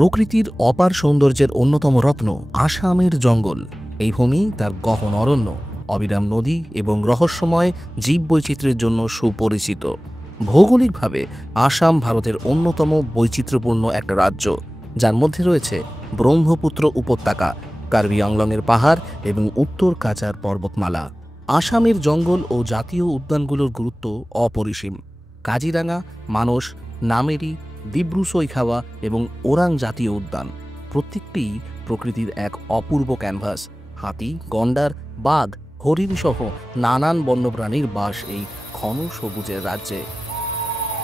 প্রকৃতির অপার সৌন্দর্যের অন্যতম রত্ন আসামের জঙ্গল। এই ভূমি তার গহন অরণ্য, অবিরাম নদী এবং রহস্যময় জীববৈচিত্র্যের জন্য সুপরিচিত। ভৌগোলিকভাবে আসাম ভারতের অন্যতম বৈচিত্র্যপূর্ণ একটা রাজ্য, যার মধ্যে রয়েছে ব্রহ্মপুত্র উপত্যকা, কার্বি আংলংয়ের পাহাড় এবং উত্তর কাচার পর্বতমালা। আসামের জঙ্গল ও জাতীয় উদ্যানগুলোর গুরুত্ব অপরিসীম। কাজিরাঙা, মানস, নামেরি, দিব্রু-সৈখাওয়া এবং ওরাং জাতীয় উদ্যান প্রত্যেকটিই প্রকৃতির এক অপূর্ব ক্যানভাস। হাতি, গন্ডার, বাঘ, হরিণ সহ নানান বন্যপ্রাণীর বাস এই ঘন সবুজের রাজ্যে।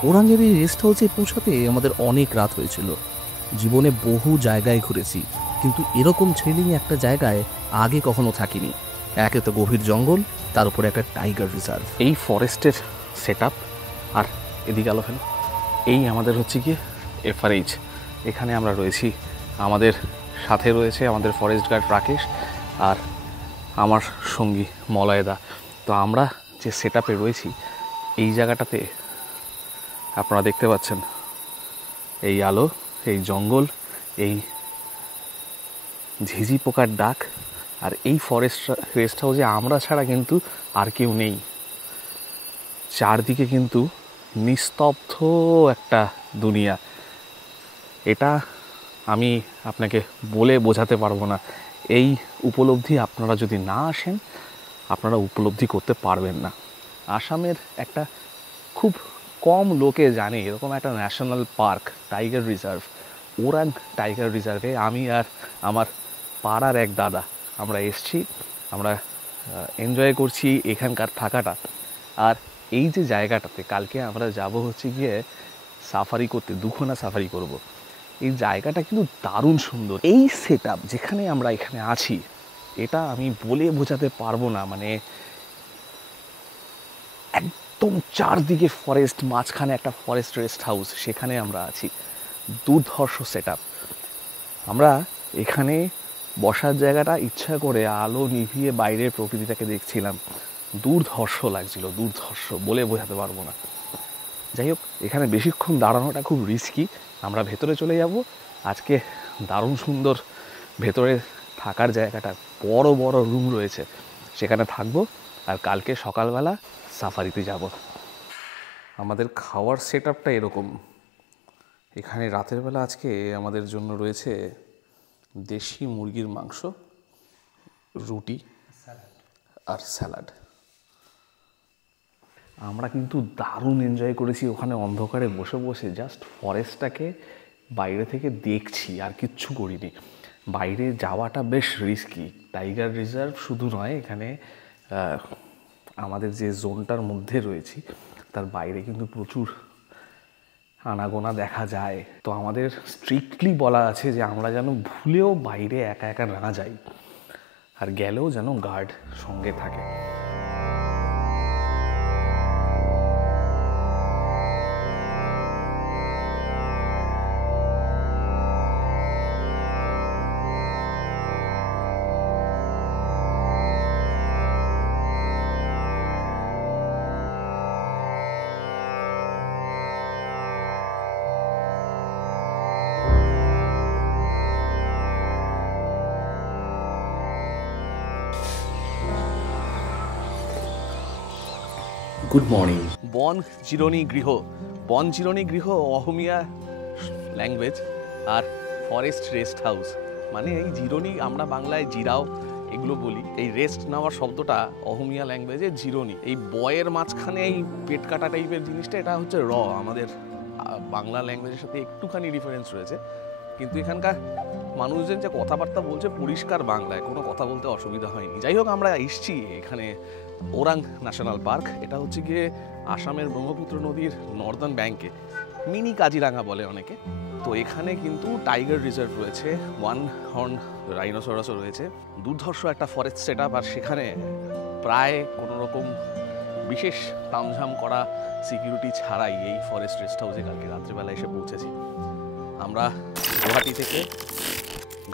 ওরাংয়ের এই রেস্ট হাউসে পৌঁছাতে আমাদের অনেক রাত হয়েছিল। জীবনে বহু জায়গায় ঘুরেছি, কিন্তু এরকম থ্রিলিং একটা জায়গায় আগে কখনো থাকিনি। একে তো গভীর জঙ্গল, তার উপরে একটা টাইগার রিজার্ভ। এই ফরেস্টের সেট আপ, আর এদিকে আলো ফেলো, এই আমাদের হচ্ছে কি এফআরএইচ। এখানে আমরা রয়েছি, আমাদের সাথে রয়েছে আমাদের ফরেস্ট গার্ড রাকেশ আর আমার সঙ্গী মলয়দা। তো আমরা যে সেট আপে রয়েছি এই জায়গাটাতে আপনারা দেখতে পাচ্ছেন এই আলো, এই জঙ্গল, এই ঝিঝি পোকার ডাক, আর এই ফরেস্ট রেস্ট হাউসে আমরা ছাড়া কিন্তু আর কেউ নেই। চারদিকে কিন্তু নিস্তব্ধ একটা দুনিয়া। এটা আমি আপনাকে বলে বোঝাতে পারবো না। এই উপলব্ধি আপনারা যদি না আসেন, আপনারা উপলব্ধি করতে পারবেন না। আসামের একটা খুব কম লোকে জানে এরকম একটা national park, tiger reserve, orang tiger রিজার্ভে আমি আর আমার পাড়ার এক দাদা আমরা এসছি। আমরা এনজয় করছি এখানকার থাকাটা। আর এই যে জায়গাটাতে কালকে আমরা যাব হচ্ছে গিয়ে সাফারি করতে, দুখানা সাফারি করব। এই জায়গাটা কিন্তু দারুণ সুন্দর। এই সেট আপ যেখানে আমরা এখানে আছি, এটা আমি বলে বোঝাতে পারবো না। মানে একদম চারদিকে ফরেস্ট, মাঝখানে একটা ফরেস্ট রেস্ট হাউস, সেখানে আমরা আছি। দুর্ধর্ষ সেট আপ। আমরা এখানে বসার জায়গাটা ইচ্ছা করে আলো নিভিয়ে বাইরের প্রকৃতিটাকে দেখছিলাম। দুর্ধর্ষ লাগছিল, দুর্ধর্ষ, বলে বোঝাতে পারবো না। যাই হোক, এখানে বেশিক্ষণ দাঁড়ানোটা খুব রিস্কি। আমরা ভেতরে চলে যাব। আজকে দারুণ সুন্দর ভেতরে থাকার জায়গাটা, বড় বড় রুম রয়েছে, সেখানে থাকবো। আর কালকে সকালবেলা সাফারিতে যাব। আমাদের খাওয়ার সেট আপটা এরকম। এখানে রাতের বেলা আজকে আমাদের জন্য রয়েছে দেশি মুরগির মাংস, রুটি আর স্যালাড। আমরা কিন্তু দারুণ এনজয় করেছি ওখানে অন্ধকারে বসে বসে, জাস্ট ফরেস্টটাকে বাইরে থেকে দেখছি, আর কিচ্ছু করিনি। বাইরে যাওয়াটা বেশ রিস্কি। টাইগার রিজার্ভ শুধু নয়, এখানে আমাদের যে জোনটার মধ্যে রয়েছি তার বাইরে কিন্তু প্রচুর আনাগোনা দেখা যায়। তো আমাদের স্ট্রিক্টলি বলা আছে যে আমরা যেন ভুলেও বাইরে একা একা না যাই, আর গেলেও যেন গার্ড সঙ্গে থাকে। Good morning. বন জিরণী গৃহ, বন জিরণী গৃহ অহমিয়া ল্যাঙ্গুয়েজ, আর ফরেস্ট রেস্ট হাউস মানে এই জিরণী, আমরা বাংলায় জিরাও এগুলো বলি। এই রেস্ট নেওয়ার শব্দটা অহমিয়া ল্যাঙ্গুয়েজে জিরণী। এই বয়ের মাঝখানে এই পেট কাটা টাইপের জিনিসটা, এটা হচ্ছে র। আমাদের বাংলা ল্যাঙ্গুয়েজের সাথে একটুখানি ডিফারেন্স রয়েছে, কিন্তু এখানকার মানুষজন যে কথাবার্তা বলছে পরিষ্কার বাংলায়, কোনো কথা বলতে অসুবিধা হয়নি। যাই হোক, আমরা এসছি এখানে ওরাং ন্যাশনাল পার্ক। এটা হচ্ছে গিয়ে আসামের ব্রহ্মপুত্র নদীর নর্দার্ন ব্যাঙ্কে, মিনি কাজিরাঙা বলে অনেকে। তো এখানে কিন্তু টাইগার রিজার্ভ রয়েছে, ওয়ান হর্ন রাইনোসরাসও রয়েছে, দুর্ধর্ষ একটা ফরেস্ট সেট আপ। আর সেখানে প্রায় কোনো রকম বিশেষ তামঝাম করা সিকিউরিটি ছাড়াই এই ফরেস্ট রেস্ট হাউসে কালকে রাত্রিবেলা এসে পৌঁছেছি। আমরা গুয়াহাটি থেকে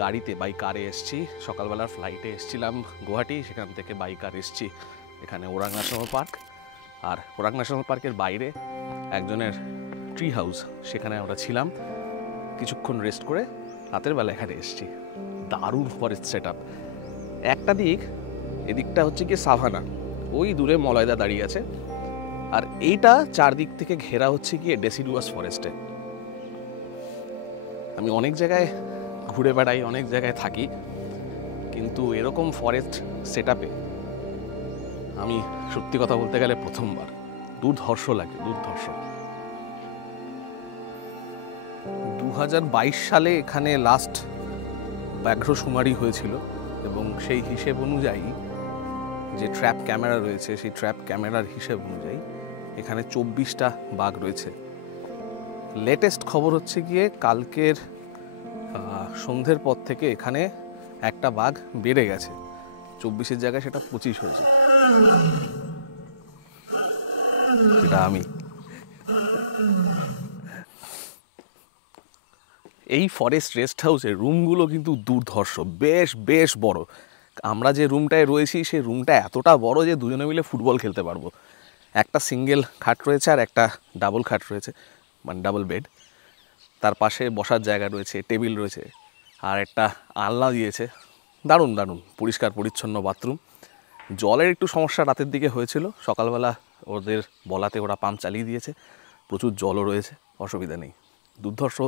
গাড়িতে বাই কারে এসছি, সকালবেলার ফ্লাইটে এসছিলাম গুয়াহাটি, সেখান থেকে বাই কার এসছি এখানে ওরাং ন্যাশনাল পার্ক। আর ওরাং ন্যাশনাল পার্কের বাইরে একজনের ট্রি হাউস, সেখানে আমরা ছিলাম, কিছুক্ষণ রেস্ট করে রাতের বেলা এখানে এসেছি, দারুণ ফরেস্ট সেট আপ। একটা দিক, এদিকটা হচ্ছে কি সাভানা, ওই দূরে মলয়দা দাঁড়িয়ে আছে, আর এইটা চারদিক থেকে ঘেরা হচ্ছে গিয়ে ডেসিডুয়াস ফরেস্টে। আমি অনেক জায়গায় ঘুরে বেড়াই, অনেক জায়গায় থাকি, কিন্তু এরকম ফরেস্ট সেট আপে আমি সত্যি কথা বলতে গেলে প্রথমবার। দুর্ধর্ষ লাগে, দুর্ধর্ষ। 2022 সালে এখানে লাস্ট ব্যাঘ্র শুমারি হয়েছিল, এবং সেই হিসেব অনুযায়ী যে ট্র্যাপ ক্যামেরা রয়েছে, সেই ট্র্যাপ ক্যামেরার হিসেব অনুযায়ী এখানে 24টা বাঘ রয়েছে। লেটেস্ট খবর হচ্ছে গিয়ে কালকের সন্ধ্যের পর থেকে এখানে একটা বাঘ বেড়ে গেছে, 24-এর জায়গায় সেটা 25 হয়েছে। সেটা আমি। এই ফরেস্ট রেস্ট হাউসের রুমগুলো কিন্তু দুর্ধর্ষ, বেশ বেশ বড়। আমরা যে রুমটায় রয়েছি সেই রুমটা এতটা বড় যে দুজনে মিলে ফুটবল খেলতে পারবো। একটা সিঙ্গেল খাট রয়েছে আর একটা ডাবল খাট রয়েছে, মানে ডাবল বেড। তার পাশে বসার জায়গা রয়েছে, টেবিল রয়েছে, আর একটা আলনা দিয়েছে। দারুণ দারুণ পরিষ্কার পরিচ্ছন্ন বাথরুম। জলের একটু সমস্যা রাতের দিকে হয়েছিল, সকালবেলা ওদের বলাতে ওরা পাম্প চালিয়ে দিয়েছে, প্রচুর জলও রয়েছে, অসুবিধা নেই। দুর্ধর্ষ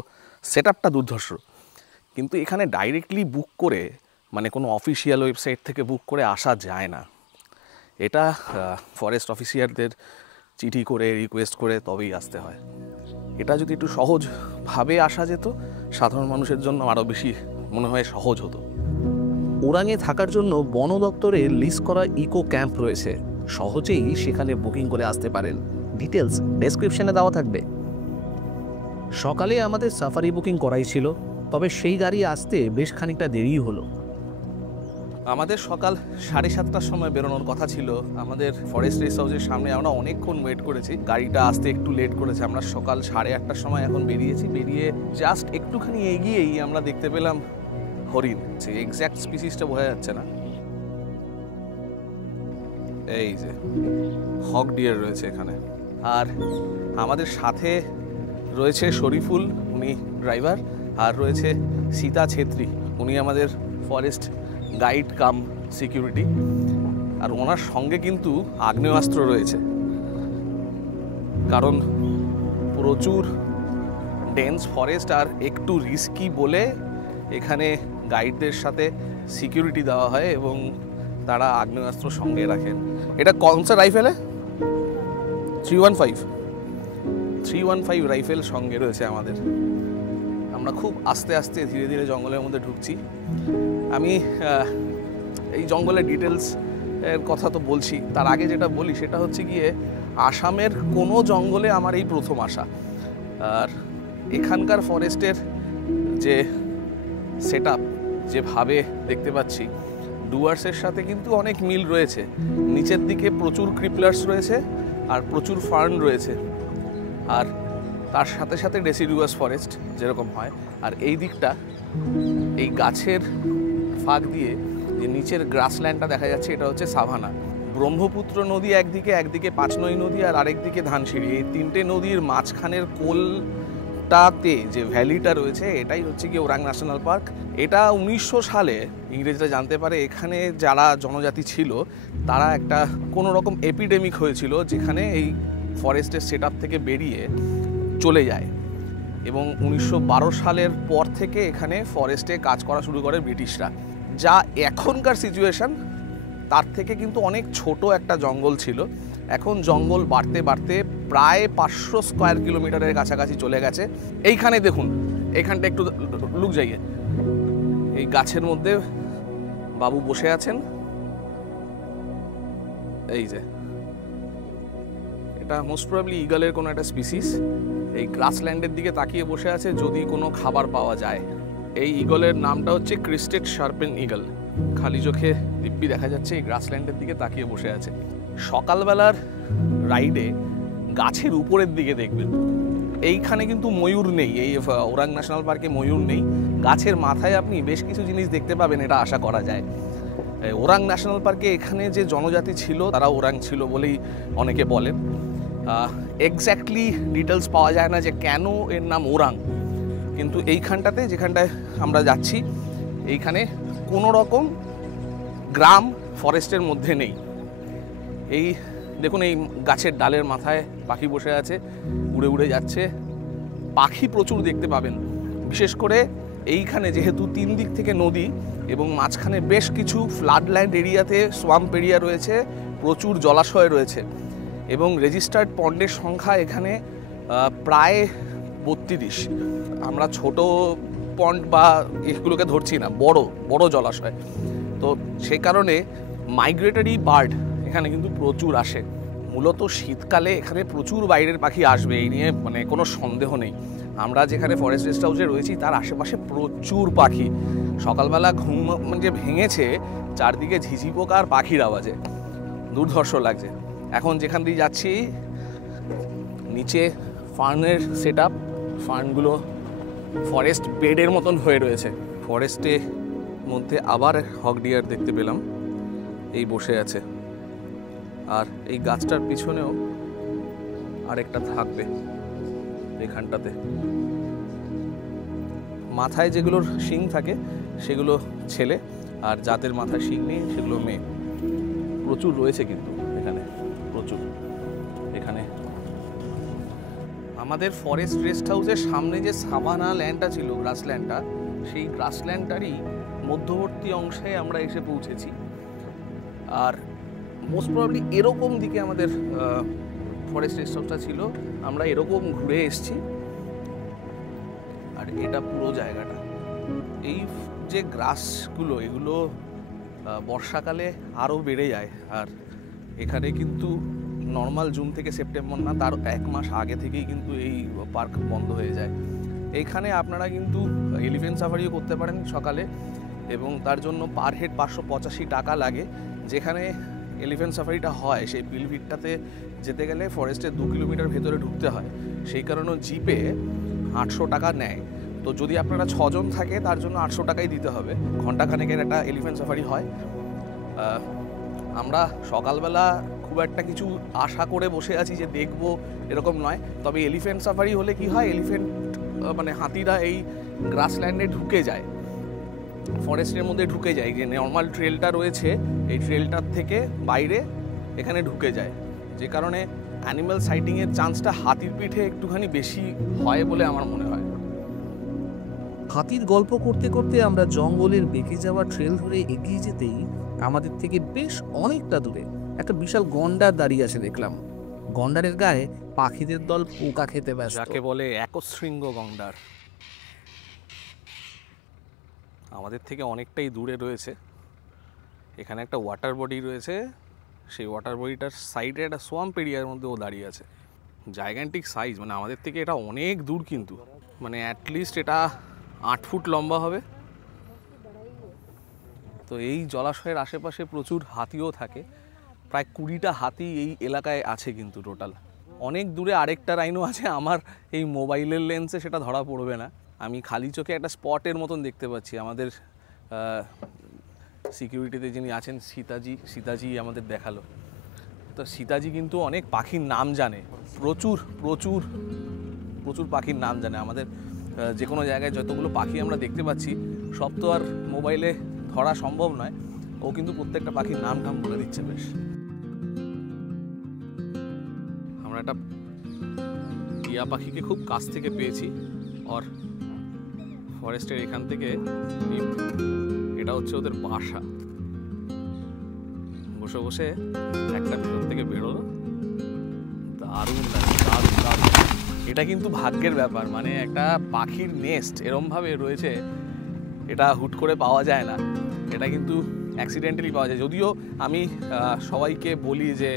সেট আপটা, দুর্ধর্ষ। কিন্তু এখানে ডাইরেক্টলি বুক করে, মানে কোনো অফিসিয়াল ওয়েবসাইট থেকে বুক করে আসা যায় না। এটা ফরেস্ট অফিসিয়ারদের চিঠি করে রিকোয়েস্ট করে তবেই আসতে হয়। এটা যদি একটু সহজভাবে আসা যেত, সাধারণ মানুষের জন্য আরও বেশি মনে হয় সহজ হতো। ওরাংয়ে থাকার জন্য বন দপ্তরের লিস্ট করা ইকো ক্যাম্প রয়েছে, সহজেই সেখানে বুকিং করে আসতে পারেন। ডিটেলস ডেসক্রিপশনে দেওয়া থাকবে। সকালে আমাদের সাফারি বুকিং করাই ছিল, তবে সেই গাড়ি আসতে বেশ খানিকটা দেরি হলো। আমাদের সকাল 7:30টার সময় বেরোনোর কথা ছিল। আমাদের ফরেস্ট রেস্ট হাউসের সামনে আমরা অনেকক্ষণ ওয়েট করেছি, গাড়িটা আসতে একটু লেট করেছে। আমরা সকাল 8:30টার সময় এখন বেরিয়েছি। বেরিয়ে জাস্ট একটুখানি এগিয়েই আমরা দেখতে পেলাম হরিণ। সে এক্স্যাক্ট স্পিসিসটা বোঝা যাচ্ছে না। এই যে হক ডিয়ার রয়েছে এখানে। আর আমাদের সাথে রয়েছে শরীফুল, উনি ড্রাইভার, আর রয়েছে সীতা ছেত্রী, উনি আমাদের ফরেস্ট গাইড কাম সিকিউরিটি। আর ওনার সঙ্গে কিন্তু আগ্নেয়াস্ত্র রয়েছে, কারণ প্রচুর ডেন্স ফরেস্ট আর একটু রিস্কি বলে এখানে গাইডদের সাথে সিকিউরিটি দেওয়া হয় এবং তারা আগ্নেয়াস্ত্র সঙ্গে রাখেন। এটা কনসা রাইফেলে 315 রাইফেল সঙ্গে রয়েছে আমাদের। আমরা খুব আস্তে আস্তে ধীরে ধীরে জঙ্গলের মধ্যে ঢুকছি। আমি এই জঙ্গলের ডিটেলস এর কথা তো বলছি, তার আগে যেটা বলি সেটা হচ্ছে গিয়ে আসামের কোনো জঙ্গলে আমার এই প্রথম আসা। আর এখানকার ফরেস্টের যে সেট আপ, যেভাবে দেখতে পাচ্ছি, ডুয়ার্সের সাথে কিন্তু অনেক মিল রয়েছে। নিচের দিকে প্রচুর ক্রিপলার্স রয়েছে আর প্রচুর ফার্ন রয়েছে, আর তার সাথে সাথে ডেসিডুয়াস ফরেস্ট যেরকম হয়। আর এই দিকটা, এই গাছের ফাঁক দিয়ে যে নিচের গ্রাসল্যান্ডটা দেখা যাচ্ছে, এটা হচ্ছে সাভানা। ব্রহ্মপুত্র নদী একদিকে, একদিকে পাঁচনই নদী, আর আরেকদিকে ধানসিঁড়ি। এই তিনটে নদীর মাঝখানের কোলটাতে যে ভ্যালিটা রয়েছে, এটাই হচ্ছে কি ওরাং ন্যাশনাল পার্ক। এটা 1900 সালে ইংরেজরা জানতে পারে এখানে যারা জনজাতি ছিল তারা একটা কোনো রকম এপিডেমিক হয়েছিল, যেখানে এই ফরেস্টের সেট আপ থেকে বেরিয়ে চলে যায়। এবং 1912 সালের পর থেকে এখানে ফরেস্টে কাজ করা শুরু করে ব্রিটিশরা। যা এখনকার সিচুয়েশন তার থেকে কিন্তু অনেক ছোট একটা জঙ্গল ছিল। এখন জঙ্গল বাড়তে বাড়তে প্রায় 500 স্কোয়ার কিলোমিটারের কাছাকাছি চলে গেছে। এইখানে দেখুন, এইখানটা একটু লুক যাইয়ে, এই গাছের মধ্যে বাবু বসে আছেন। এই যে এটা মোস্ট প্রবাবলি ইগলের কোনো একটা স্পিসিস। এই গ্রাসল্যান্ডের দিকে তাকিয়ে বসে আছে, যদি কোনো খাবার পাওয়া যায়। এই ইগলের নামটা হচ্ছে ক্রিস্টেড শার্পেন ইগল। খালি চোখে দিব্যি দেখা যাচ্ছে, এই গ্রাসল্যান্ডের দিকে তাকিয়ে বসে আছে। সকালবেলার রাইডে গাছের উপরের দিকে দেখবেন, এইখানে কিন্তু ময়ূর নেই, এই ওরাং ন্যাশনাল পার্কে ময়ূর নেই। গাছের মাথায় আপনি বেশ কিছু জিনিস দেখতে পাবেন, এটা আশা করা যায়। ওরাং ন্যাশনাল পার্কে এখানে যে জনজাতি ছিল তারা ওরাং ছিল বলেই অনেকে বলেন। এক্স্যাক্টলি ডিটেলস পাওয়া যায় না যে কেন এর নাম ওরাং। কিন্তু এইখানটাতে যেখানটায় আমরা যাচ্ছি এইখানে কোনো রকম গ্রাম ফরেস্টের মধ্যে নেই। এই দেখুন, এই গাছের ডালের মাথায় পাখি বসে আছে, উড়ে উড়ে যাচ্ছে। পাখি প্রচুর দেখতে পাবেন, বিশেষ করে এইখানে যেহেতু 3 দিক থেকে নদী এবং মাঝখানে বেশ কিছু ফ্লাডল্যান্ড এরিয়াতে সোয়াম্প এরিয়া রয়েছে, প্রচুর জলাশয় রয়েছে এবং রেজিস্টার্ড পন্ডের সংখ্যা এখানে প্রায় 32। আমরা ছোট পন্ড বা এগুলোকে ধরছি না, বড় বড় জলাশয়। তো সে কারণে মাইগ্রেটরি বার্ড এখানে কিন্তু প্রচুর আসে। মূলত শীতকালে এখানে প্রচুর বাইরের পাখি আসবে, এই নিয়ে মানে কোনো সন্দেহ নেই। আমরা যেখানে ফরেস্ট রেস্ট হাউসে রয়েছি তার আশেপাশে প্রচুর পাখি। সকালবেলা ঘুম যে ভেঙেছে, চারদিকে ঝিঝি পোকা আর পাখির আওয়াজে দুর্ধর্ষ লাগছে। এখন যেখান দিয়ে যাচ্ছি নিচে ফার্নের সেট আপ, ফার্নগুলো ফরেস্ট বেডের মতন হয়ে রয়েছে। ফরেস্টের মধ্যে আবার হক ডিয়ার দেখতে পেলাম, এই বসে আছে। আর এই গাছটার পিছনেও আরেকটা থাকবে এখানটাতে। মাথায় যেগুলোর শিং থাকে সেগুলো ছেলে, আর যাদের মাথায় শিং নেই সেগুলো মেয়ে। প্রচুর রয়েছে কিন্তু এখানে, প্রচুর। এখানে আমাদের ফরেস্ট রেস্ট হাউসের সামনে যে সাভানা ল্যান্ডটা ছিল, গ্রাসল্যান্ডটা, সেই গ্রাসল্যান্ডটারই মধ্যবর্তী অংশে আমরা এসে পৌঁছেছি। আর মোস্ট প্রবাবলি এরকম দিকে আমাদের ফরেস্ট রেস্ট হাউসটা ছিল, আমরা এরকম ঘুরে এসেছি। আর এটা পুরো জায়গাটা, এই যে গ্রাসগুলো, এগুলো বর্ষাকালে আরও বেড়ে যায়। আর এখানে কিন্তু নর্মাল জুন থেকে সেপ্টেম্বর না, তার 1 মাস আগে থেকেই কিন্তু এই পার্ক বন্ধ হয়ে যায়। এইখানে আপনারা কিন্তু এলিফ্যান্ট সাফারিও করতে পারেন সকালে, এবং তার জন্য পার হেড 585 টাকা লাগে। যেখানে এলিফ্যান্ট সাফারিটা হয় সেই পিলভিটটাতে যেতে গেলে ফরেস্টের 2 কিলোমিটার ভেতরে ঢুকতে হয়, সেই কারণেও জিপে 800 টাকা নেয়। তো যদি আপনারা 6 জন থাকে তার জন্য 800 টাকাই দিতে হবে। ঘন্টাখানেকের একটা এলিফ্যান্ট সাফারি হয়। আমরা সকালবেলা খুব একটা কিছু আশা করে বসে আছি যে দেখবো এরকম নয়, তবে এলিফ্যান্ট সাফারি হলে কি হয়, এলিফ্যান্ট মানে হাতিরা এই গ্রাসল্যান্ডে ঢুকে যায়, ফরেস্টের মধ্যে ঢুকে যায়। যে নর্মাল ট্রেলটা রয়েছে এই ট্রেলটার থেকে বাইরে এখানে ঢুকে যায়, যে কারণে অ্যানিম্যাল সাইটিংয়ের চান্সটা হাতির পিঠে একটুখানি বেশি হয় বলে আমার মনে হয়। হাতির গল্প করতে করতে আমরা জঙ্গলের বেঁকে যাওয়া ট্রেল ধরে এগিয়ে যেতেই আমাদের থেকে বেশ অনেকটা দূরে একটা বিশাল গন্ডার দাঁড়িয়ে আছে দেখলাম। গন্ডারের গায়ে পাখিদের দল পোকা খেতে ব্যস্ত, যাকে বলে একশৃঙ্গ গন্ডার। আমাদের থেকে অনেকটাই দূরে রয়েছে। এখানে একটা ওয়াটার বডি রয়েছে, সেই ওয়াটার বডিটার সাইডে একটা সোয়াম্প এরিয়ার মধ্যে ও দাঁড়িয়ে আছে। জাইগ্যান্টিক সাইজ, মানে আমাদের থেকে এটা অনেক দূর, কিন্তু মানে অ্যাটলিস্ট এটা 8 ফুট লম্বা হবে। তো এই জলাশয়ের আশেপাশে প্রচুর হাতিও থাকে, প্রায় 20টা হাতি এই এলাকায় আছে কিন্তু টোটাল। অনেক দূরে আরেকটা রাইনো আছে, আমার এই মোবাইলের লেন্সে সেটা ধরা পড়বে না। আমি খালি চোখে একটা স্পটের মতন দেখতে পাচ্ছি। আমাদের সিকিউরিটিতে যিনি আছেন সীতাজি আমাদের দেখালো। তো সীতাজি কিন্তু অনেক পাখির নাম জানে, প্রচুর প্রচুর প্রচুর পাখির নাম জানে। আমাদের যে কোনো জায়গায় যতগুলো পাখি আমরা দেখতে পাচ্ছি সব তো আর মোবাইলে ধরা সম্ভব নয়, ও কিন্তু প্রত্যেকটা পাখির নাম টাম বলে দিচ্ছে বেশ। আমরা একটা টিয়া পাখিকে খুব কাছ থেকে পেয়েছি, আর ফরেস্টের এখান থেকে এটা হচ্ছে ওদের বাসা। বসে বসে একটা ভেতর থেকে বেরোলো, দারুণ লাগে, দারুণ দারুণ। এটা কিন্তু ভাগ্যের ব্যাপার, মানে একটা পাখির নেস্ট এরমভাবে রয়েছে, এটা হুট করে পাওয়া যায় না, এটা কিন্তু অ্যাক্সিডেন্টালি পাওয়া যায়। যদিও আমি সবাইকে বলি যে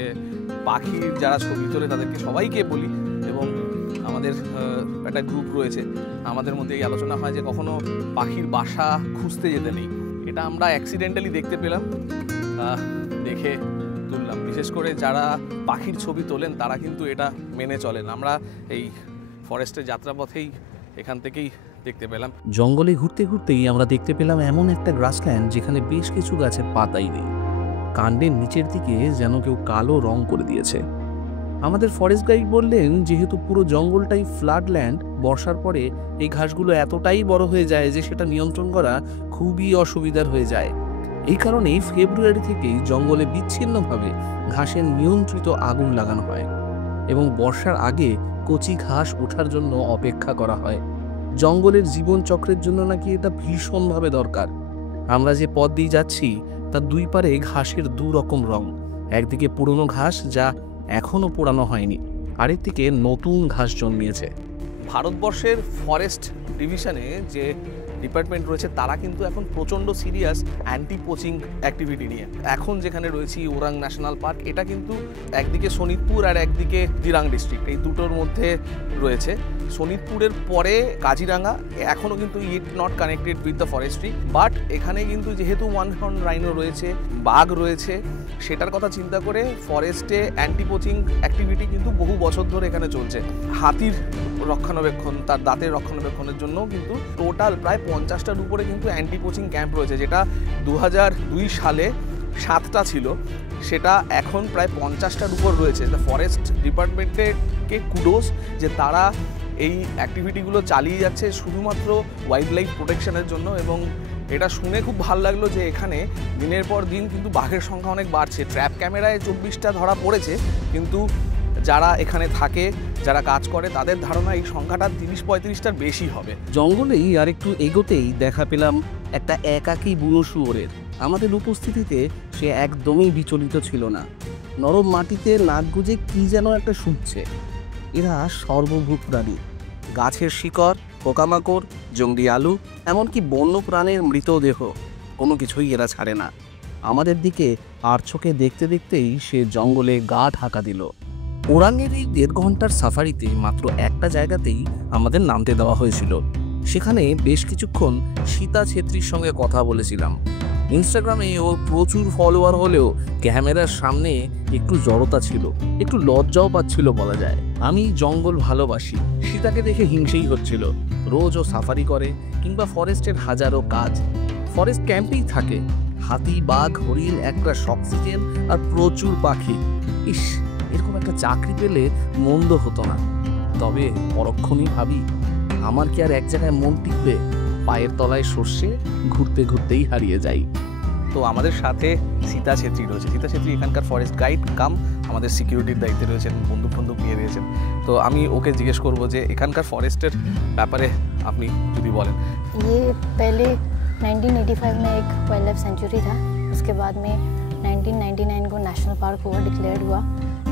পাখির যারা ছবি তোলে তাদেরকে সবাইকে বলি, এবং আমাদের একটা গ্রুপ রয়েছে, আমাদের মধ্যে এই আলোচনা হয় যে কখনো পাখির বাসা খুঁজতে যেতে নেই। এটা আমরা অ্যাক্সিডেন্টালি দেখতে পেলাম, দেখে তুললাম। বিশেষ করে যারা পাখির ছবি তোলেন তারা কিন্তু এটা মেনে চলেন। আমরা এই ফরেস্টের যাত্রাপথেই এখান থেকেই দেখতে পেলাম। জঙ্গলে ঘুরতে ঘুরতেই আমরা দেখতে পেলাম এমন একটা গ্রাসল্যান্ড যেখানে বেশ কিছু গাছের পাতাই নেই, কাণ্ডের নিচের দিকে যেন কেউ কালো রং করে দিয়েছে। আমাদের ফরেস্ট গাইড বললেন যেহেতু পুরো জঙ্গলটাই ফ্লাড ল্যান্ড, বর্ষার পরে এই ঘাসগুলো এতটাই বড় হয়ে যায় যে সেটা নিয়ন্ত্রণ করা খুবই অসুবিধার হয়ে যায়। এই কারণেই ফেব্রুয়ারি থেকেই জঙ্গলে বিচ্ছিন্নভাবে ঘাসের নিয়ন্ত্রিত আগুন লাগানো হয় এবং বর্ষার আগে কচি ঘাস ওঠার জন্য অপেক্ষা করা হয়। জঙ্গলের জীবনচক্রের জন্য নাকি এটা ভীষণভাবে দরকার। আমরা যে পথ দিয়ে যাচ্ছি তার দুই পারে ঘাসের দু রকম রং, একদিকে পুরনো ঘাস যা এখনো পোড়ানো হয়নি, আরেক দিকে নতুন ঘাস জন্মিয়েছে। ভারতবর্ষের ফরেস্ট ডিভিশনে যে ডিপার্টমেন্ট রয়েছে তারা কিন্তু এখন প্রচণ্ড সিরিয়াস অ্যান্টি পোচিং অ্যাক্টিভিটি নিয়ে। এখন যেখানে রয়েছি ওরাং ন্যাশনাল পার্ক, এটা কিন্তু একদিকে শোনিতপুর আর একদিকে দিরাং ডিস্ট্রিক্ট, এই দুটোর মধ্যে রয়েছে। শোনিতপুরের পরে কাজিরাঙ্গা এখনও কিন্তু it not connected with the forestry, but এখানে কিন্তু যেহেতু ওয়ান হর্ন রাইনো রয়েছে, বাঘ রয়েছে, সেটার কথা চিন্তা করে ফরেস্টে অ্যান্টি পোচিং অ্যাক্টিভিটি কিন্তু বহু বছর ধরে এখানে চলছে। হাতির রক্ষণাবেক্ষণ, তার দাঁতের রক্ষণাবেক্ষণের জন্য কিন্তু টোটাল প্রায় 50টার উপরে কিন্তু অ্যান্টি পোচিং ক্যাম্প রয়েছে, যেটা 2002 সালে 7টা ছিল, সেটা এখন প্রায় 50টার উপর রয়েছে। দ্য ফরেস্ট ডিপার্টমেন্টকে কুডোস যে তারা এই অ্যাক্টিভিটিগুলো চালিয়ে যাচ্ছে শুধুমাত্র ওয়াইল্ড লাইফ প্রোটেকশনের জন্য। এবং এটা শুনে খুব ভালো লাগলো যে এখানে দিনের পর দিন কিন্তু বাঘের সংখ্যা অনেক বাড়ছে। ট্র্যাপ ক্যামেরায় 24টা ধরা পড়েছে, কিন্তু যারা এখানে থাকে, যারা কাজ করে, তাদের ধারণা এই সংখ্যাটা 30-35টার বেশি হবে। জঙ্গলেই আর একটু এগোতেই দেখা পেলাম একটা একাকী বুনো শুয়োরের। আমাদের উপস্থিতিতে সে একদমই বিচলিত ছিল না। নরম মাটিতে নাক গুজে কি যেন একটা শুচ্ছে। এরা সর্বভূক প্রাণী, গাছের শিকড়, পোকামাকড়, জংলি আলু, এমনকি বন্য প্রাণের মৃতদেহ, কোনো কিছুই এরা ছাড়ে না। আমাদের দিকে আর চোখে দেখতে দেখতেই সে জঙ্গলে গা ঢাকা দিল। ওরাংয়ের এই 1.5 ঘন্টার সাফারিতে মাত্র একটা জায়গাতেই আমাদের নামতে দেওয়া হয়েছিল। সেখানে বেশ কিছুক্ষণ সীতা ছেত্রীর সঙ্গে কথা বলেছিলাম। ইনস্টাগ্রামে ও প্রচুর ফলোয়ার হলেও ক্যামেরার সামনে একটু জড়তা ছিল, একটু লজ্জাও পাচ্ছিল বলা যায়। আমি জঙ্গল ভালোবাসি, সীতাকে দেখে হিংসেই হচ্ছিল। রোজ ও সাফারি করে কিংবা ফরেস্টের হাজারো কাজ, ফরেস্ট ক্যাম্পেই থাকে, হাতি, বাঘ, হরিণ, একটা অক্সিজেন আর প্রচুর পাখি। ইস, এরকম একটা চাকরি পেলে মন্দ হতো না। তবে পরক্ষণেই ভাবি, আমার কি আর এক জায়গায় মন টিকবে? পায়ের তলায় সর্ষে, ঘুরতে ঘুরতেই হারিয়ে যাই। তো আমাদের সাথে সীতা ছেত্রী রয়েছে। সীতা ছেত্রী এখানকার ফরেস্ট গাইড কাম আমাদের সিকিউরিটির দায়িত্বে রয়েছেন, বন্দুক নিয়ে রয়েছেন। তো আমি ওকে জিজ্ঞেস করবো যে এখানকার ফরেস্টের ব্যাপারে আপনি যদি বলেন। ये पहले 1985 में एक वाइल्ड लाइफ सेंचुरी था, उसके बाद में 1999 को नेशनल पार्क हुआ, डिक्लेयर्ड हुआ,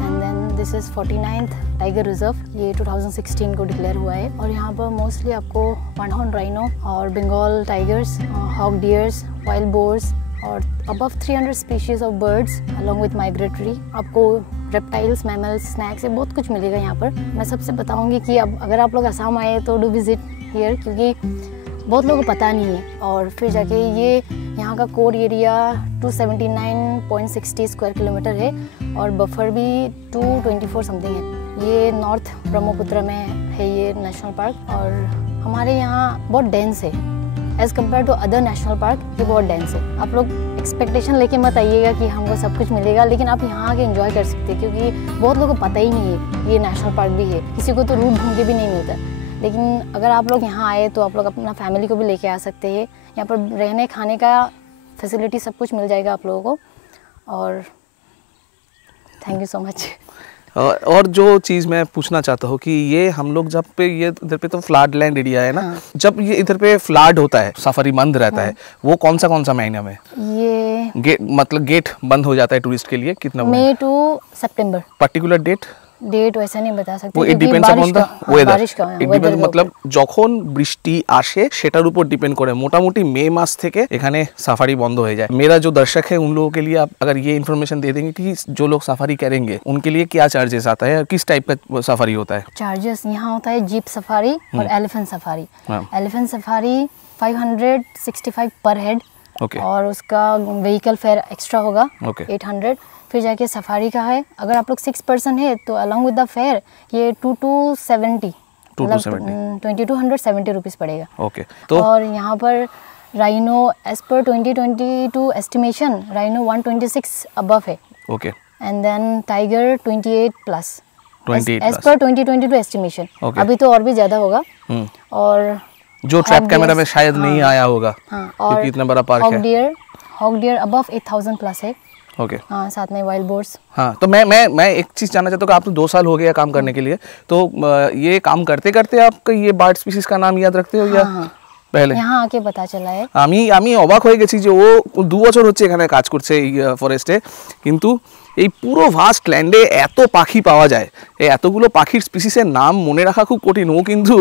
and then this is 49th tiger reserve, ये 2016 को डिक्लेयर हुआ है। और यहाँ पर मोस्टली आपको वन हॉर्न राइनो और Bengal tigers, hog deers, wild boars और above 300 species of birds along with migratory, आपको रेप्टाइल्स, मैमल्स, स्नैक्स, ये बहुत कुछ मिलेगा यहाँ पर। मैं सबसे बताऊँगी कि अब अगर आप लोग असम आए तो डू विज़िट हियर, क्योंकि बहुत लोगों को पता नहीं है। और फिर जाके ये यहाँ का कोर एरिया 279.60 स्क्वायर किलोमीटर है और बफर भी 224 समथिंग है। ये नॉर्थ ब्रह्मपुत्र में है ये नेशनल पार्क, और हमारे यहाँ बहुत डेंस है as compare to other national park. ये बहुत डेंस है। आप लोग एक्सपेक्टेशन लेके मत आइएगा कि हमको सब कुछ मिलेगा, लेकिन आप यहाँ आके एंजॉय कर सकते हैं, क्योंकि बहुत लोगों को पता ही नहीं है ये नेशनल पार्क भी है। किसी को तो रूट ढूंढ के भी नहीं मिलता। लेकिन अगर आप लोग यहाँ आए तो आप लोग अपना फैमिली को भी लेके आ सकते हैं। यहाँ पर रहने खाने का फैसिलिटी सब कुछ मिल जाएगा आप लोगों को। और थैंक यू सो मच। और जो चीज़ मैं पूछना चाहता हूँ कि ये हम लोग जब पे ये इधर पे तो फ्लड लैंड एरिया है ना, हाँ। जब ये इधर पे फ्लड होता है, सफारी बंद रहता है, वो कौन सा महीना में ये गेट, मतलब गेट बंद हो जाता है टूरिस्ट के लिए? कितना मई टू सितंबर, পার্টিকুলার डेट वैसा नहीं बता सकते, वो इट क्योंकि डिपेंड्स अपॉन द ওয়েদার। बारिश का ইট ডিপেন্ডস, मतलब যখন বৃষ্টি আসে সেটার উপর ডিपेंड করে। মোটামুটি মে মাস থেকে এখানে সাফারি বন্ধ হয়ে যায়। मेरा जो दर्शक है उन लोगों के लिए आप अगर ये इन्फॉर्मेशन दे देंगे कि जो लोग सफारी करेंगे उनके लिए क्या चार्जेस आता है और किस टाइप का सफारी होता है? चार्जेस यहाँ होता है जीप सफारी और एलिफेंट सफारी। हाँ। एलिफेंट सफारी 565 पर हेड, ओके और उसका व्हीकल फेयर एक्स्ट्रा होगा ओके 800। फिर जाके सफारी का है, अगर आप लोग 6 पर्सन है तो अलॉन्ग विद द फेयर ये 2270 2270 रुपीज़ पड़ेगा। ओके। तो और यहाँ पर rhino as per 2022 estimation rhino 126 above है, okay and then tiger 28 plus. 28 as plus. Per 2022 estimation. Okay. अभी तो और भी ज़्यादा होगा। और जो ट्रैप hog कैमरा deers, में शायद नहीं आया होगा, हाँ, क्योंकि इतना बड़ा पार्क है। हॉग डियर अबव 8000 प्लस है। ओके। हाँ, साथ में वाइल्ड बोर्ड्स। हाँ, तो मैं एक चीज़ जानना चाहता हूँ कि आपने 2 साल हो गया काम करने के लिए, तो ये काम करते करते आप ये बार्ड स्पीसीज का नाम याद रखते हो या पहলে? यहाँ आके पता चला है। আমি অবাক হয়ে গেছি যে ও 2 বছর হচ্ছে এখানে কাজ করছে এই ফরেস্টে, কিন্তু এই পুরো ভাস্ট ল্যান্ডে এত পাখি পাওয়া যায়, এই এতগুলো পাখির স্পিসিসের নাম মনে রাখা খুব কঠিন, ও কিন্তু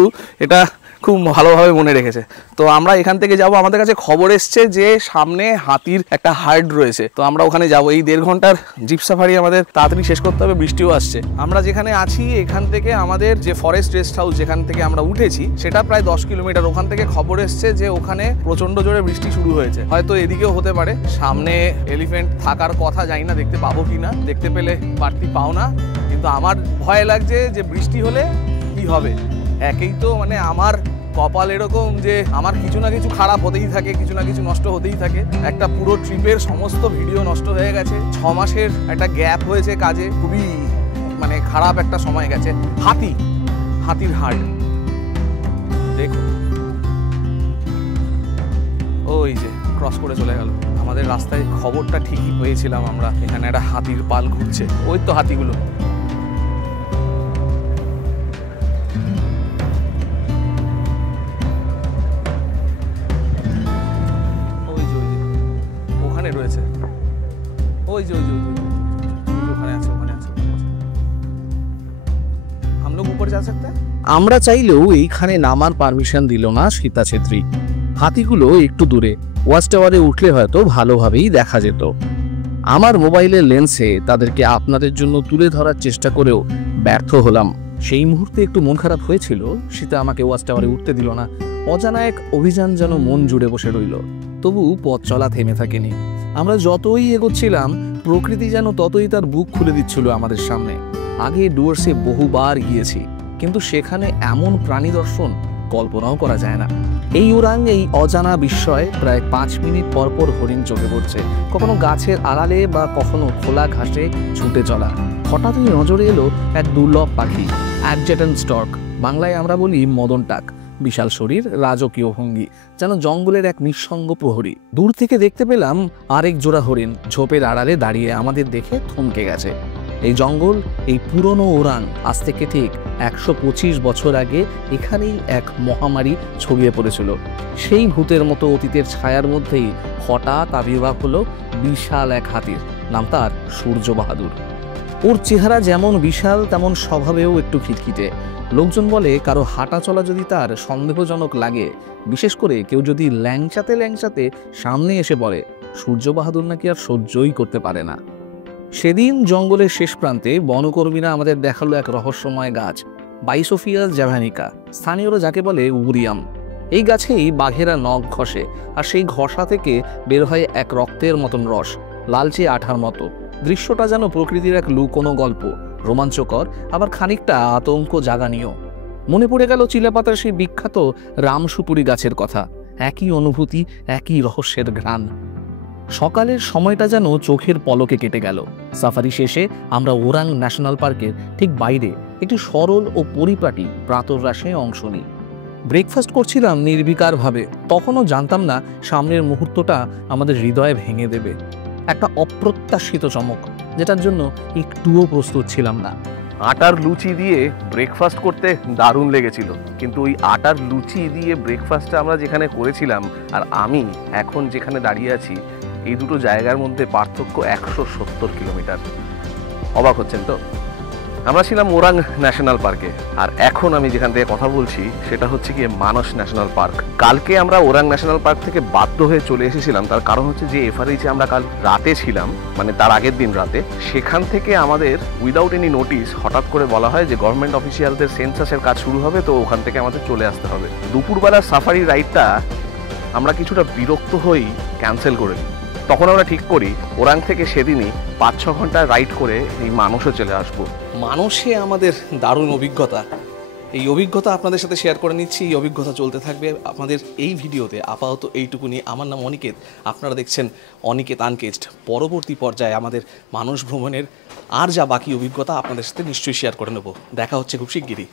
এটা খুব ভালোভাবে মনে রেখেছে। তো আমরা এখান থেকে যাব, আমাদের কাছে খবর এসছে যে সামনে হাতির একটা হার্ড রয়েছে, তো আমরা ওখানে যাব। এই 1.5 ঘন্টার জিপ সাফারি আমাদের তাড়াতাড়ি শেষ করতে হবে, বৃষ্টিও আসছে। আমরা যেখানে আছি এখান থেকে আমাদের যে ফরেস্ট রেস্ট হাউস যেখান থেকে আমরা উঠেছি সেটা প্রায় 10 কিলোমিটার। ওখান থেকে খবর এসছে যে ওখানে প্রচণ্ড জোরে বৃষ্টি শুরু হয়েছে, হয়তো এদিকেও হতে পারে। সামনে এলিফ্যান্ট থাকার কথা, জানি না দেখতে পাবো কি না, দেখতে পেলে বাড়তি পাও না, কিন্তু আমার ভয় লাগছে যে বৃষ্টি হলে কি হবে। একেই তো মানে আমার কপাল এরকম যে আমার কিছু না কিছু খারাপ হতেই থাকে, কিছু না কিছু নষ্ট হতেই থাকে। একটা পুরো ট্রিপের সমস্ত ভিডিও নষ্ট হয়ে গেছে, 6 মাসের একটা গ্যাপ হয়েছে কাজে, খুবই মানে খারাপ একটা সময় গেছে। হাতির হার্ট দেখুন, ওই যে ক্রস করে চলে গেল। আমাদের রাস্তায় খবরটা ঠিকই পেয়েছিলাম আমরা, এখানে একটা হাতির পাল ঘুরছে, ওই তো হাতিগুলো। ওখানে রয়েছে, ওই যে ওখানে আছে। हम लोग ऊपर जा सकते हैं? আমরা চাইলেও এইখানে নামার পারমিশন দিল না সীতা ছেত্রী। হাতিগুলো একটু দূরে, ওয়াচ টাওয়ারে উঠলে হয়তো ভালোভাবেই দেখা যেত। আমার মোবাইলের লেন্সে তাদেরকে আপনাদের জন্য তুলে ধরার চেষ্টা করেও ব্যর্থ হলাম। সেই মুহূর্তে একটু মন খারাপ হয়েছিল, সীতা আমাকে ওয়াচ টাওয়ারে উঠতে দিল না। অজানা এক অভিযান যেন মন জুড়ে বসে রইল। তবু পথ চলা থেমে থাকেনি। আমরা যতই এগোচ্ছিলাম প্রকৃতি যেন ততই তার বুক খুলে দিচ্ছিল আমাদের সামনে। আগে ডুয়ার্সে বহুবার গিয়েছি, কিন্তু সেখানে এমন প্রাণী দর্শন কল্পনাও করা যায় না। এই ওরাং, এই অজানা বিস্ময়, প্রায় 5 মিনিট পর পর হরিণ চোখে পড়ছে, কখনো গাছের আড়ালে বা কখনো খোলা ঘাসে ছুটে চলা। হঠাৎই নজরে এলো এক দুর্লভ পাখি, অ্যাডজেটেন্ট স্টর্ক, বাংলায় আমরা বলি মদন টাক। বিশাল শরীর, রাজকীয় ভঙ্গি, যেন জঙ্গলের এক নিঃসঙ্গ প্রহরী। দূর থেকে দেখতে পেলাম আরেক জোড়া হরিণ ঝোপের আড়ালে দাঁড়িয়ে আমাদের দেখে থমকে গেছে। এই জঙ্গল, এই পুরনো ওরাং, আজ থেকে ঠিক 125 বছর আগে এখানেই এক মহামারী ছড়িয়ে পড়েছিল। সেই ভূতের মতো অতীতের ছায়ার মধ্যেই হঠাৎ আবির্ভাব হলো বিশাল এক হাতির। নাম তার সূর্য বাহাদুর। ওর চেহারা যেমন বিশাল, তেমন স্বভাবেও একটু খিটখিটে। লোকজন বলে কারো হাঁটা চলা যদি তার সন্দেহজনক লাগে, বিশেষ করে কেউ যদি ল্যাংচাতে সামনে এসে পড়ে, সূর্য বাহাদুর নাকি আর সহ্যই করতে পারে না। সেদিন জঙ্গলের শেষ প্রান্তে বনকর্মীরা আমাদের দেখালো এক রহস্যময় গাছ, বাইসোফিয়াস জ্যাভানিকা, স্থানীয়রা যাকে বলে উরিয়াম। এই গাছেই বাঘেরা নখ ঘষে, আর সেই ঘষা থেকে বের হয় এক রক্তের মতন রস, লালচে আঠার মতো। দৃশ্যটা যেন প্রকৃতির এক লুকোনো গল্প, রোমাঞ্চকর, আবার খানিকটা আতঙ্ক জাগানিও। মনে পড়ে গেল চিলাপাতার সেই বিখ্যাত রামসুপুরি গাছের কথা। একই অনুভূতি, একই রহস্যের ঘ্রাণ। সকালের সময়টা যেন চোখের পলকে কেটে গেল। সাফারি শেষে আমরা ওরাং ন্যাশনাল পার্কের ঠিক বাইরে একটি সরল ও পরিপাটি প্রাতরাশে অংশ নিই। ব্রেকফাস্ট করছিলাম নির্বিকারভাবে। তখনও জানতাম না সামনের মুহূর্তটা আমাদের হৃদয়ে ভেঙে দেবে। একটা অপ্রত্যাশিত চমক, যেটার জন্য একটুও প্রস্তুত ছিলাম না। আটার লুচি দিয়ে ব্রেকফাস্ট করতে দারুণ লেগেছিল, কিন্তু ওই আটার লুচি দিয়ে ব্রেকফাস্টটা আমরা যেখানে করেছিলাম আর আমি এখন যেখানে দাঁড়িয়ে আছি, এই দুটো জায়গার মধ্যে পার্থক্য 170 কিলোমিটার। অবাক হচ্ছেন তো? আমরা ছিলাম ওরাং ন্যাশনাল পার্কে, আর এখন আমি যেখান থেকে কথা বলছি সেটা হচ্ছে গিয়ে মানস ন্যাশনাল পার্ক। কালকে আমরা ওরাং ন্যাশনাল পার্ক থেকে বাধ্য হয়ে চলে এসেছিলাম, তার কারণ হচ্ছে যে এফআরএইচে আমরা কাল রাতে ছিলাম, মানে তার আগের দিন রাতে। সেখান থেকে আমাদের উইদাউট এনি নোটিস হঠাৎ করে বলা হয় যে গভর্নমেন্ট অফিসিয়ালদের সেন্সাসের কাজ শুরু হবে, তো ওখান থেকে আমাদের চলে আসতে হবে। দুপুরবেলার সাফারি রাইডটা আমরা কিছুটা বিরক্ত হয়েই ক্যান্সেল করে দিই। তখন আমরা ঠিক করি ওরাং থেকে সেদিনই 5-6 ঘন্টা রাইড করে এই মানসে চলে আসবো। মানসে আমাদের দারুণ অভিজ্ঞতা। এই অভিজ্ঞতা আপনাদের সাথে শেয়ার করে নিচ্ছি, এই অভিজ্ঞতা চলতে থাকবে আমাদের এই ভিডিওতে। আপাতত এইটুকুনি। আমার নাম অনিকেত, আপনারা দেখছেন অনিকেত আনকেজড। পরবর্তী পর্যায়ে আমাদের মানুষ ভ্রমণের আর যা বাকি অভিজ্ঞতা আপনাদের সাথে নিশ্চয়ই শেয়ার করে নেব। দেখা হচ্ছে খুব শিগগিরই।